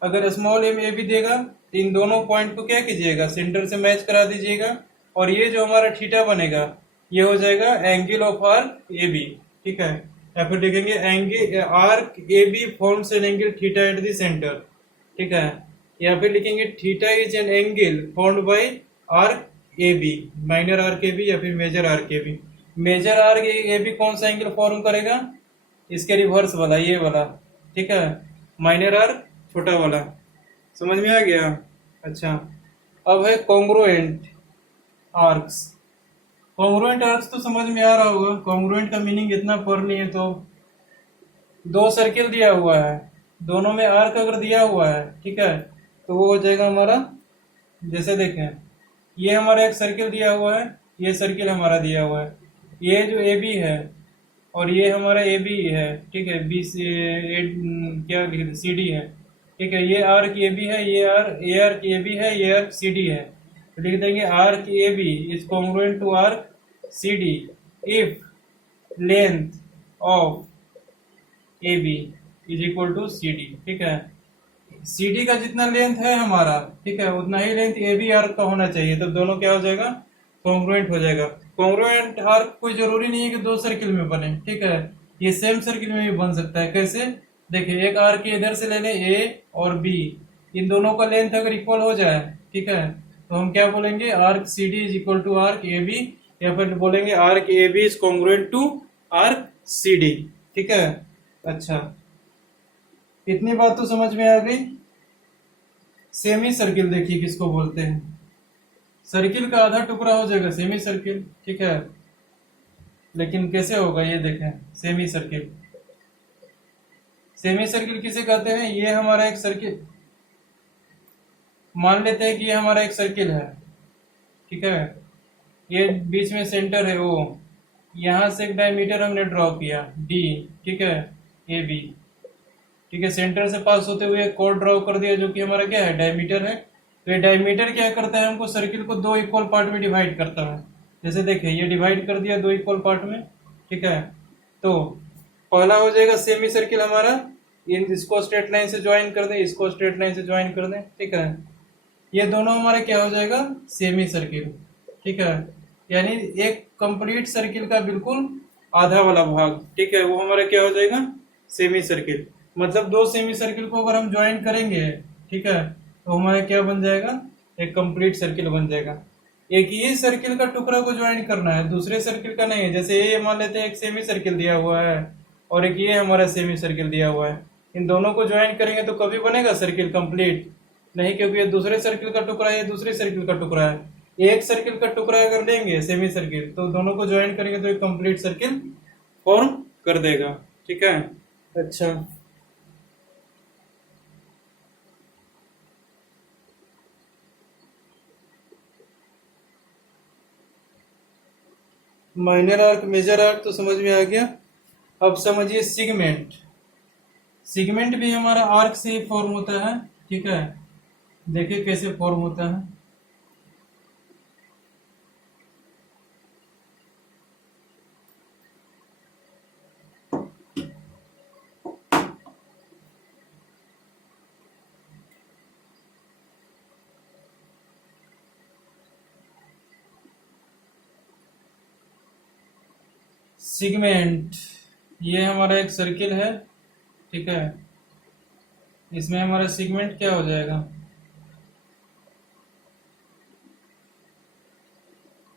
अगर स्मॉल एम ए बी देगा तो इन दोनों पॉइंट को क्या कीजिएगा, सेंटर से मैच करा दीजिएगा, और ये जो हमारा थीटा बनेगा ये हो जाएगा angle of arc A B, ठीक है। या फिर देखेंगे angle arc A B forms an angle theta at the centre, ठीक है। या फिर लिखेंगे theta is an angle formed by arc A B, minor arc A B या फिर major arc A B. Major arc A B कौन सा angle form करेगा? इसके रिवर्स वाला, ये वाला, ठीक है। माइनर आर्क छोटा वाला, समझ में आ गया? अच्छा, अब है कॉन्ग्रुएंट आर्क्स। कॉन्ग्रुएंट आर्क्स तो समझ में आ रहा होगा, कॉन्ग्रुएंट का मीनिंग इतना पढ़ लिए तो दो सर्किल दिया हुआ है, दोनों में आर्क अगर दिया हुआ है, ठीक है, तो वो हो जाएगा हमारा, जैसे देखें ये हमारा एक सर्किल दिया हुआ है, ये सर्किल हमारा दिया हुआ है, ये जो ए बी है और ये हमारा ए बी है, ठीक है, बी सी क्या लिख सी डी है, ठीक है, ये आर्क ए बी है, ये आर्क ए बी है, ये आर्क सी डी है, तो लिख देंगे arc A B is congruent to arc C D if length of A B is equal to C D, ठीक है। सी डी का जितना लेंथ है हमारा, ठीक है, उतना ही लेंथ ए बी आर्क का होना चाहिए, तब दोनों क्या हो जाएगा? कॉन्ग्रुएंट हो जाएगा। कॉन्ग्रुएंट आर्क कोई जरूरी नहीं है कि दो सर्किल में बने, ठीक है, ये सेम सर्किल में भी बन सकता है। कैसे? देखिए, एक आर्क इधर से ले लें ए और बी, इन दोनों का लेंथ अगर इक्वल हो जाए, ठीक है, तो हम क्या बोलेंगे? Arc C D is equal to arc A B, या फिर बोलेंगे arc A B is congruent to arc C D, ठीक है। अच्छा, इतनी बात तो समझ में आ गई। सेमी सर्किल देखिए किसको बोलते हैं? सर्किल का आधा टुकड़ा हो जाएगा सेमी सर्किल, ठीक है, लेकिन कैसे होगा ये देखें। सेमी सर्किल, सेमी सर्किल किसे कहते हैं? ये हमारा एक सर्किल, मान लेते हैं कि ये हमारा एक सर्किल है, ठीक है, ये बीच में सेंटर है ओ, यहां से एक डायमीटर हमने ड्रॉ किया डी, ठीक है, ए बी, ठीक है, सेंटर से पास होते हुए एक कोड ड्रॉ कर दिया जो कि हमारा क्या है? डायमीटर है। तो ये डायमीटर क्या करता है? हमको सर्किल को दो इक्वल पार्ट में डिवाइड करता है। जैसे देखिए, ये डिवाइड कर दिया दो इक्वल पार्ट में, ठीक है। तो पहला हो जाएगा सेमी सर्किल हमारा, इसको स्ट्रेट लाइन से ज्वाइन कर दें, इसको स्ट्रेट लाइन से ज्वाइन कर दें, ठीक है, ये दोनों हमारे क्या हो जाएगा? सेमी सर्किल, ठीक है, यानी एक कंप्लीट सर्किल का बिल्कुल आधा वाला भाग, ठीक है, वो हमारा क्या हो जाएगा? Semi circle. मतलब दो सेमी सर्किल को अगर हम ज्वाइन करेंगे, ठीक है, तो हमारा क्या बन जाएगा? एक कंप्लीट सर्किल बन जाएगा। एक ही सर्किल का टुकड़ा को ज्वाइन करना है, दूसरे सर्किल का नहीं है। जैसे ये मान लेते हैं एक सेमी सर्किल दिया हुआ है और एक ये हमारा सेमी सर्किल दिया हुआ है, इन दोनों को ज्वाइन करेंगे तो कभी बनेगा सर्किल कंप्लीट? नहीं, क्योंकि ये दूसरे सर्किल का टुकड़ा है, ये दूसरे सर्किल का टुकड़ा है। एक सर्किल का टुकड़ा अगर लेंगे सेमी सर्किल, तो दोनों को ज्वाइन करेंगे तो एक कंप्लीट सर्किल फॉर्म कर देगा, ठीक है। अच्छा, माइनर आर्क मेजर आर्क तो समझ में आ गया। अब समझिए सिगमेंट। सिगमेंट भी हमारा आर्क से ही फॉर्म होता है, ठीक है, देखिए कैसे फॉर्म होता है। सिगमेंट, ये हमारा एक सर्किल है, ठीक है, इसमें हमारा सिगमेंट क्या हो जाएगा?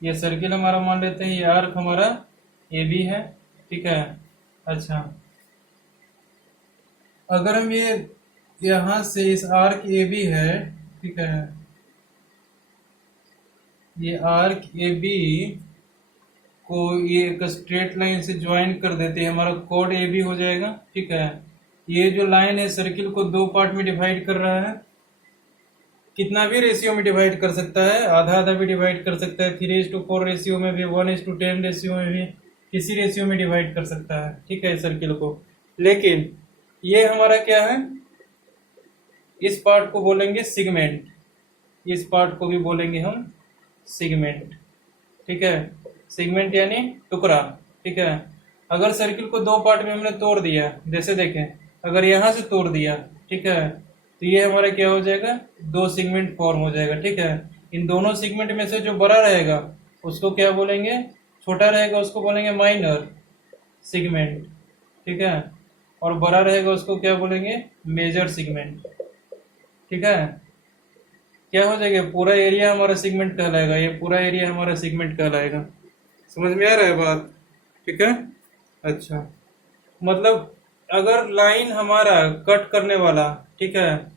ये सर्किल हमारा मान लेते हैं, ये आर्क हमारा ए बी है, ठीक है। अच्छा, अगर हम ये यहां से इस आर्क ए बी है, ठीक है, ये आर्क ए बी को ये एक स्ट्रेट लाइन से ज्वाइन कर देते हैं, हमारा कोड ए बी हो जाएगा, ठीक है। ये जो लाइन है सर्किल को दो पार्ट में डिवाइड कर रहा है, कितना भी रेशियो में डिवाइड कर सकता है, आधा आधा भी डिवाइड कर सकता है, 3:4 रेशियो में भी, 1:10 रेशियो में भी, किसी रेशियो में डिवाइड कर सकता है, ठीक है, सर्किल को। लेकिन ये हमारा क्या है? इस पार्ट को बोलेंगे सिगमेंट, इस पार्ट को भी बोलेंगे हम सिगमेंट, ठीक है। सिगमेंट यानी टुकड़ा, ठीक है। अगर सर्किल को दो पार्ट में हमने तोड़ दिया, जैसे देखें, अगर यहां से तोड़ दिया, ठीक है, तो ये हमारा क्या हो जाएगा? दो सेगमेंट फॉर्म हो जाएगा, ठीक है। इन दोनों सेगमेंट में से जो बड़ा रहेगा उसको क्या बोलेंगे? छोटा रहेगा उसको बोलेंगे माइनर सेगमेंट, ठीक है, और बड़ा रहेगा उसको क्या बोलेंगे? मेजर सेगमेंट, ठीक है। क्या हो जाएगा? पूरा एरिया हमारा सेगमेंट कहलाएगा, ये पूरा एरिया हमारा सेगमेंट कहलाएगा। समझ में आ रहा है बात? ठीक है। अच्छा, मतलब अगर लाइन हमारा कट करने वाला, ठीक है,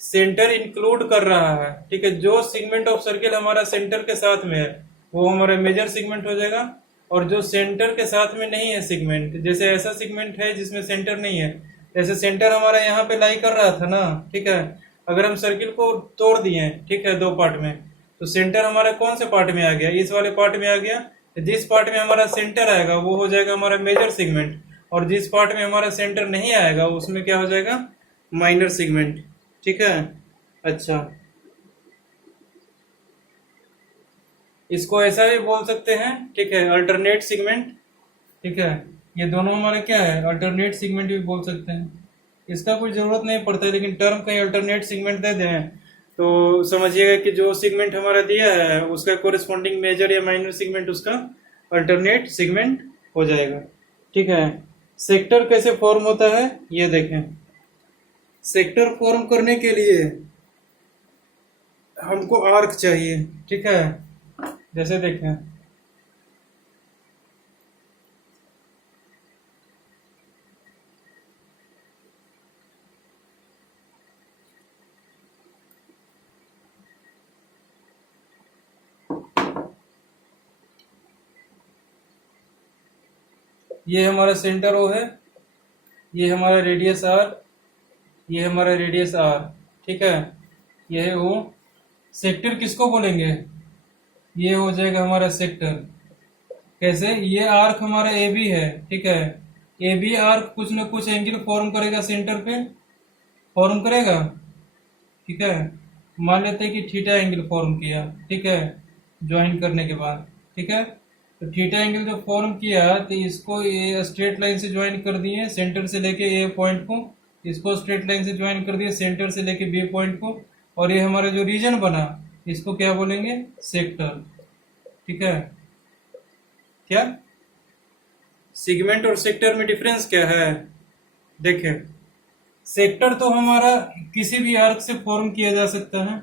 सेंटर इंक्लूड कर रहा है, ठीक है, जो सेगमेंट ऑफ सर्किल हमारा सेंटर के साथ में है वो हमारा मेजर सेगमेंट हो जाएगा। और जो सेंटर के साथ में नहीं है सेगमेंट, जैसे ऐसा सेगमेंट है जिसमें सेंटर नहीं है, जैसे सेंटर हमारा यहाँ पे लाई कर रहा था ना, ठीक है, अगर हम सर्किल को तोड़ दिए, ठीक है, दो पार्ट में, तो सेंटर हमारा कौन से पार्ट में आ गया? इस वाले पार्ट में आ गया। जिस पार्ट में हमारा सेंटर आएगा वो हो जाएगा हमारा मेजर सेगमेंट, और जिस पार्ट में हमारा सेंटर नहीं आएगा उसमें क्या हो जाएगा? Minor segment. ठीक है। अच्छा, इसको ऐसा भी बोल सकते हैं, ठीक है, अल्टरनेट सेगमेंट। ठीक है, ये दोनों हमारे क्या है? अल्टरनेट सेगमेंट भी बोल सकते हैं। इसका कोई जरूरत नहीं पड़ता है, लेकिन टर्म कहीं अल्टरनेट सेगमेंट दे दें तो समझिएगा कि जो सेगमेंट हमारा दिया है उसका कोरिस्पॉन्डिंग मेजर या माइनर सेगमेंट उसका अल्टरनेट सेगमेंट हो जाएगा। ठीक है। सेक्टर कैसे फॉर्म होता है ये देखें। सेक्टर फॉर्म करने के लिए हमको आर्क चाहिए। ठीक है, जैसे देखें, ये हमारा सेंटर ओ है, ये हमारा रेडियस आर, ये हमारा रेडियस आर। ठीक है, ये है ओ। सेक्टर किसको बोलेंगे? ये हो जाएगा हमारा सेक्टर। कैसे? ये आर्क हमारा ए बी है। ठीक है, ए बी आर्क कुछ न कुछ एंगल फॉर्म करेगा सेंटर पे, फॉर्म करेगा। ठीक है, मान लेते हैं कि थीटा एंगल फॉर्म किया। ठीक है, ज्वाइन करने के बाद। ठीक है, तो थीटा एंगल जो फॉर्म किया तो इसको ये स्ट्रेट लाइन से ज्वाइन कर दिए सेंटर से लेके ए पॉइंट को, इसको स्ट्रेट लाइन से ज्वाइन कर दिए सेंटर से लेके बी पॉइंट को, और ये हमारा जो रीजन बना इसको क्या बोलेंगे? सेक्टर। ठीक है, क्या सेगमेंट और सेक्टर में डिफरेंस क्या है? देखिए, सेक्टर तो हमारा किसी भी आर्क से फॉर्म किया जा सकता है,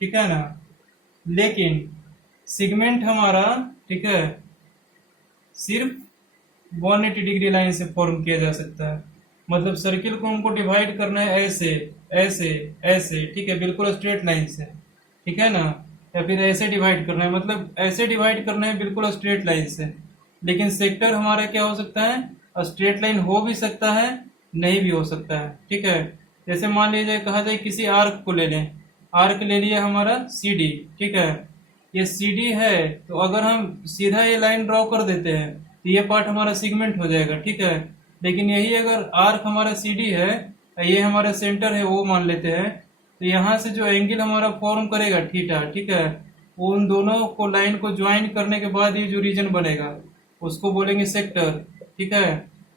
ठीक है ना, लेकिन सेगमेंट हमारा, ठीक है, सिर्फ 180 डिग्री लाइन से फॉर्म किया जा सकता है। मतलब सर्किल को हमको डिवाइड करना है ऐसे ऐसे ऐसे, ठीक है, बिल्कुल स्ट्रेट लाइन से, ठीक है ना, या फिर ऐसे डिवाइड करना है, मतलब ऐसे डिवाइड करना है बिल्कुल स्ट्रेट लाइन से। लेकिन सेक्टर हमारा क्या हो सकता है? स्ट्रेट लाइन हो भी सकता है, नहीं भी हो सकता है। ठीक है, जैसे मान लीजिए कहा जाए किसी आर्क को ले लें, आर्क ले लिया हमारा सी डी। ठीक है, ये सी डी है, तो अगर हम सीधा ये लाइन ड्रॉ कर देते हैं तो ये पार्ट हमारा सेगमेंट हो जाएगा। ठीक है, लेकिन यही अगर आर्क हमारा सी डी है, ये हमारा सेंटर है वो मान लेते हैं, तो यहाँ से जो एंगल हमारा फॉर्म करेगा थीटा, ठीक है, वो उन दोनों को लाइन को ज्वाइन करने के बाद ये जो रीजन बनेगा उसको बोलेंगे सेक्टर। ठीक है,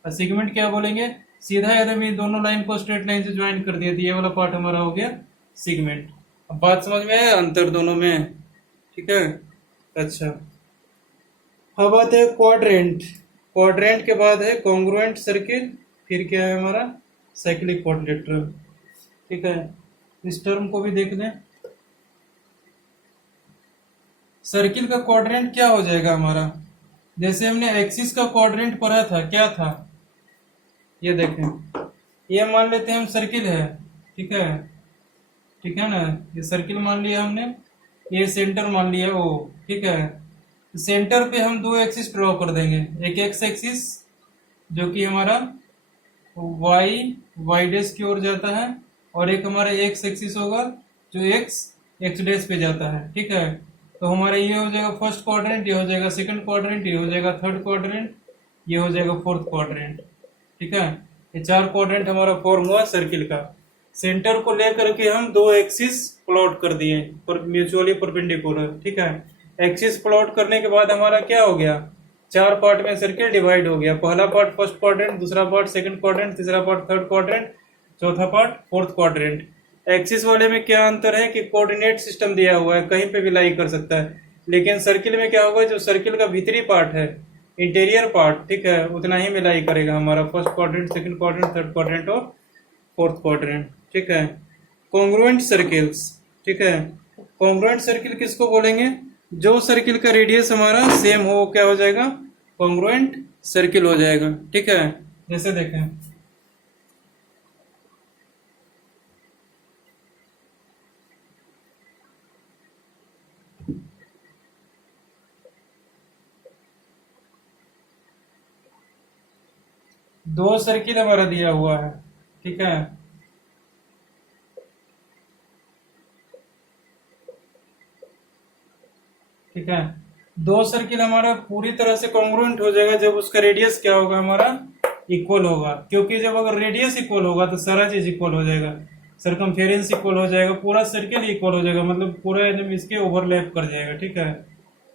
और सेगमेंट क्या बोलेंगे? सीधा यदि ये दोनों लाइन को स्ट्रेट लाइन से ज्वाइन कर दिया तो ये वाला पार्ट हमारा हो गया सेगमेंट। अब बात समझ में आया अंतर दोनों में? ठीक है। अच्छा, अब आते हैं क्वाड्रेंट। क्वाड्रेंट के बाद है कॉन्ग्रुएंट सर्किल, फिर क्या है हमारा? Cyclic quadrilateral. ठीक है, इस टर्म को भी देख लें। सर्किल का क्वाड्रेंट क्या हो जाएगा हमारा? जैसे हमने एक्सिस का क्वाड्रेंट पढ़ा था, क्या था? ये देखें, ये मान लेते हैं हम सर्किल है। ठीक है, ठीक है ना, ये सर्किल मान लिया हमने, ये सेंटर मान लिया ओ। ठीक है, सेंटर पे हम दो एक्सिस ड्रॉ कर देंगे, एक एक्स एक्सिस जो कि हमारा वाई डैश की ओर जाता है, और एक हमारा एक्स एक्सिस होगा जो एक्स डैश पे जाता है। ठीक है, तो हमारा ये हो जाएगा फर्स्ट क्वाड्रेंट, ये हो जाएगा सेकंड क्वाड्रेंट, ये हो जाएगा थर्ड क्वाड्रेंट, ये हो जाएगा फोर्थ क्वाड्रेंट। ठीक है, ये चार क्वाड्रेंट हमारा फॉर्म हुआ सर्किल का। सेंटर को लेकर के हम दो एक्सिस प्लॉट कर दिए म्यूचुअली परपेंडिकुलर। ठीक है, एक्सिस प्लॉट करने के बाद हमारा क्या हो गया? चार पार्ट में सर्किल डिवाइड हो गया। पहला पार्ट फर्स्ट क्वाड्रेंट, दूसरा पार्ट सेकंड क्वाड्रेंट, तीसरा पार्ट थर्ड क्वाड्रेंट, चौथा पार्ट फोर्थ क्वाड्रेंट। एक्सिस वाले में क्या अंतर है कि कोऑर्डिनेट सिस्टम दिया हुआ है, कहीं पे भी लाई कर सकता है। लेकिन सर्किल में क्या होगा? जो सर्किल का भीतरी पार्ट है, इंटीरियर पार्ट, ठीक है, उतना ही में लाई करेगा हमारा first quadrant, second quadrant, third quadrant और फोर्थ क्वाड्रेंट। ठीक है, कॉन्ग्रुएंट सर्किल्स। ठीक है, कॉन्ग्रुएंट सर्किल किसको बोलेंगे? जो सर्किल का रेडियस हमारा सेम हो क्या हो जाएगा, कॉन्ग्रुएंट सर्किल हो जाएगा। ठीक है, जैसे देखें दो सर्किल हमारा दिया हुआ है। ठीक है, ठीक है, दो सर्किल हमारा पूरी तरह से कॉन्ग्रुएंट हो जाएगा जब उसका रेडियस क्या होगा, हमारा इक्वल होगा। क्योंकि जब अगर रेडियस इक्वल होगा तो सारा चीज इक्वल हो जाएगा, सरकमफेरेंस इक्वल हो जाएगा, पूरा सर्किल इक्वल हो जाएगा, मतलब पूरा एकदम इसके ओवरलैप कर जाएगा। ठीक है,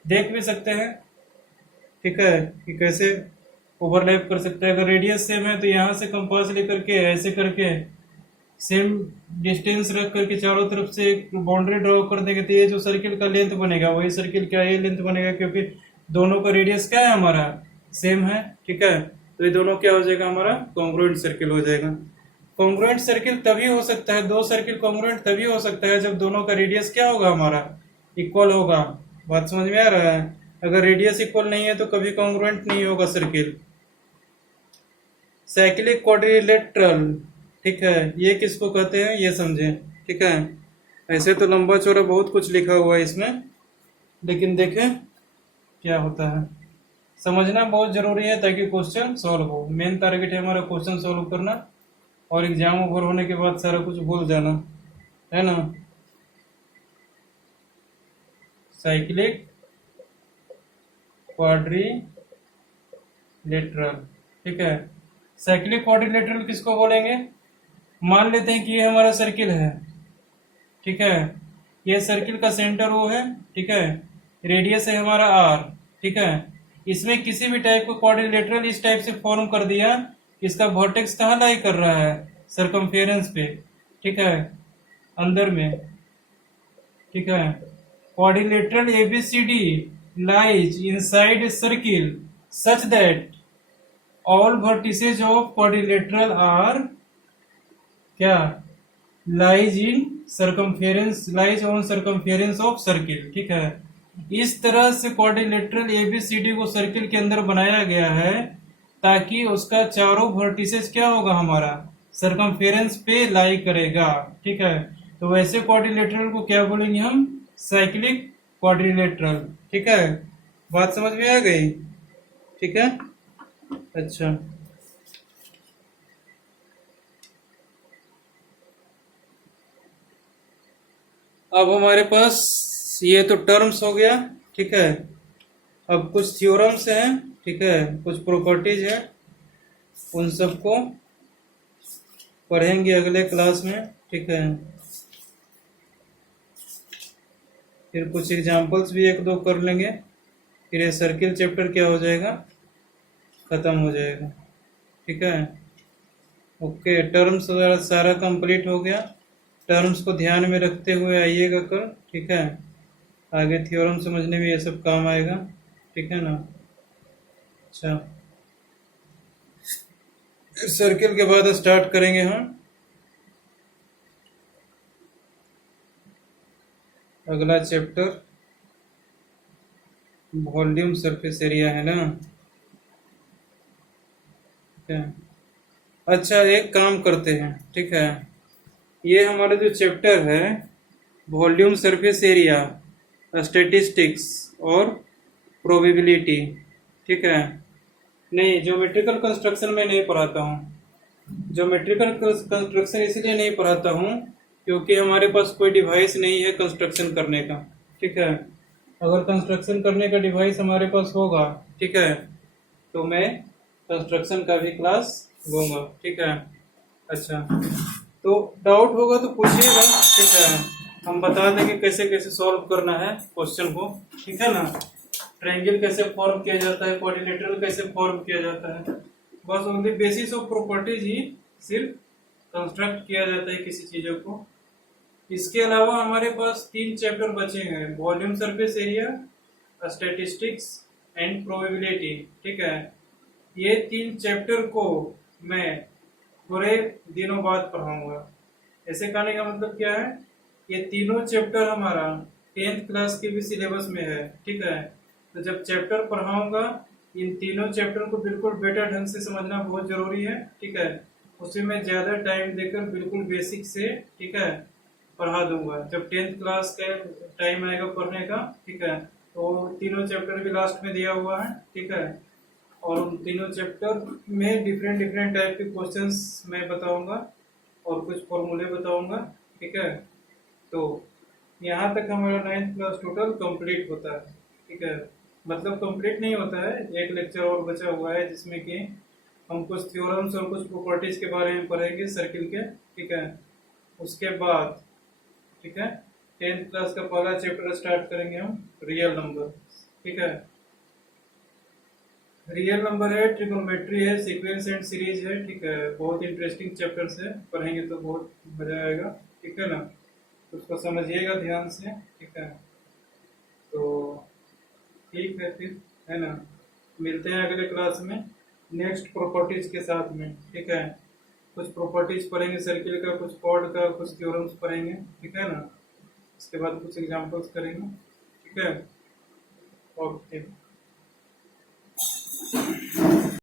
देख भी सकते हैं। ठीक है, कि कैसे ओवरलैप कर सकते हैं। अगर रेडियस सेम है तो यहाँ से कंपास लेकर के ऐसे करके सेम डिस्टेंस रख करके चारों तरफ से एक बाउंड्री ड्रॉ कर देंगे तो ये जो सर्किल का लेंथ बनेगा वही सर्किल क्या ये लेंथ बनेगा, क्योंकि दोनों का रेडियस क्या है हमारा सेम है। ठीक है, तो ये दोनों क्या हो जाएगा, हमारा कॉन्ग्रुएंट सर्किल हो जाएगा। कॉन्ग्रुएंट सर्किल तभी हो सकता है, दो सर्किल कॉन्ग्रुएंट तभी हो सकता है जब दोनों का रेडियस क्या होगा, हमारा इक्वल होगा। बात समझ में आ रहा है? अगर रेडियस इक्वल नहीं है तो कभी कॉन्ग्रुएंट नहीं होगा सर्किल। साइक्लिक क्वाड्रिलेटरल, ठीक है, ये किसको कहते हैं ये समझें। ठीक है, ऐसे तो लंबा चौड़ा बहुत कुछ लिखा हुआ है इसमें, लेकिन देखें क्या होता है। समझना बहुत जरूरी है ताकि क्वेश्चन सॉल्व हो। मेन टारगेट है हमारा क्वेश्चन सॉल्व करना, और एग्जाम ओवर होने के बाद सारा कुछ भूल जाना, है ना। साइक्लिक क्वाड्रिलेटरल, ठीक है, साइक्लिक क्वाड्रिलेटरल किसको बोलेंगे? मान लेते हैं कि ये हमारा सर्किल है। ठीक है, ये सर्किल का सेंटर वो है। ठीक है, रेडियस है हमारा आर। ठीक है, इसमें किसी भी टाइप को क्वाड्रिलेटरल इस टाइप से फॉर्म कर दिया, इसका वर्टेक्स कहाँ लाई कर रहा है, सरकमफेरेंस पे। ठीक है, अंदर में। ठीक है, quadrilateral ABCD lies inside circle such that all vertices of quadrilateral are क्या, lies in circumference, lies on circumference of circle. ठीक है, इस तरह से क्वाड्रिलेटरल एबीसीडी को सर्किल के अंदर बनाया गया है ताकि उसका चारों वर्टिसेस क्या होगा, हमारा सरकमफेरेंस पे लाई करेगा। ठीक है, तो वैसे क्वाड्रिलेटरल को क्या बोलेंगे हम, साइक्लिक क्वाड्रिलेटरल। ठीक है, बात समझ में आ गई? ठीक है, अच्छा, अब हमारे पास ये तो टर्म्स हो गया। ठीक है, अब कुछ थ्योरम्स हैं। ठीक है, कुछ प्रॉपर्टीज हैं, उन सबको पढ़ेंगे अगले क्लास में। ठीक है, फिर कुछ एग्जांपल्स भी एक दो कर लेंगे, फिर ये सर्किल चैप्टर क्या हो जाएगा, खत्म हो जाएगा। ठीक है, ओके, टर्म्स वगैरह सारा कंप्लीट हो गया। टर्म्स को ध्यान में रखते हुए आइएगा कल। ठीक है, आगे थ्योरम समझने में ये सब काम आएगा। ठीक है ना। अच्छा, सर्किल के बाद स्टार्ट करेंगे हम अगला चैप्टर, वॉल्यूम सरफेस एरिया, है ना। ठीक है, अच्छा एक काम करते हैं। ठीक है, ये हमारा जो चैप्टर है वॉल्यूम सरफेस एरिया, स्टैटिस्टिक्स और प्रोबेबिलिटी, ठीक है, नहीं ज्योमेट्रिकल कंस्ट्रक्शन में नहीं पढ़ाता हूँ। ज्योमेट्रिकल कंस्ट्रक्शन इसलिए नहीं पढ़ाता हूँ क्योंकि हमारे पास कोई डिवाइस नहीं है कंस्ट्रक्शन करने का। ठीक है, अगर कंस्ट्रक्शन करने का डिवाइस हमारे पास होगा, ठीक है, तो मैं कंस्ट्रक्शन का भी क्लास लूंगा। ठीक है, अच्छा, तो डाउट होगा तो पूछिएगा। ठीक है, हम बता देंगे कैसे कैसे सॉल्व करना है क्वेश्चन को। ठीक है ना, ट्रायंगल कैसे फॉर्म किया जाता है, क्वाड्रिलेटरल कैसे फॉर्म किया जाता है, बस ओनली बेसिस ऑफ प्रॉपर्टीज ही सिर्फ कंस्ट्रक्ट किया जाता है किसी चीजों को। इसके अलावा हमारे पास 3 चैप्टर बचे हैं, volume surface area, statistics and probability. ठीक है, ये 3 चैप्टर को मैं थोड़े दिनों बाद पढ़ाऊंगा। ऐसे कहने का मतलब क्या है, ये तीनों चैप्टर हमारा 10th क्लास के भी सिलेबस में है, ठीक है। तो जब चैप्टर पढ़ाऊंगा, इन तीनों चैप्टर को बिल्कुल बेटर ढंग से समझना बहुत जरूरी है, ठीक है। उसी में ज्यादा टाइम देकर बिल्कुल बेसिक से, ठीक है, पढ़ा दूंगा। जब 10th क्लास का टाइम आएगा पढ़ने का, ठीक है, तो तीनों चैप्टर भी लास्ट में दिया हुआ है, ठीक है। और उन तीनों चैप्टर में डिफरेंट डिफरेंट टाइप के क्वेश्चंस मैं बताऊंगा और कुछ फॉर्मूले बताऊंगा, ठीक है। तो यहाँ तक हमारा 9th क्लास टोटल कंप्लीट होता है, ठीक है। मतलब कंप्लीट नहीं होता है, एक लेक्चर और बचा हुआ है जिसमें कि हम कुछ थ्योरम्स और कुछ प्रॉपर्टीज के बारे में पढ़ेंगे सर्किल के, ठीक है। उसके बाद, ठीक है, 10th क्लास का पहला चैप्टर स्टार्ट करेंगे हम, रियल नंबर, ठीक है। रियल नंबर है, ट्रिग्नोमेट्री है, सीक्वेंस एंड सीरीज है, ठीक है। बहुत इंटरेस्टिंग चैप्टर्स है, पढ़ेंगे तो बहुत मजा आएगा, ठीक है ना। तो उसको समझिएगा ध्यान से, ठीक है। तो ठीक है फिर, है ना, मिलते हैं अगले क्लास में नेक्स्ट प्रॉपर्टीज के साथ में, ठीक है। कुछ प्रॉपर्टीज पढ़ेंगे सर्किल का, कुछ कॉर्ड का, कुछ थ्योरम्स पढ़ेंगे, ठीक है ना। उसके बाद कुछ एग्जांपल्स करेंगे, ठीक है। ओके।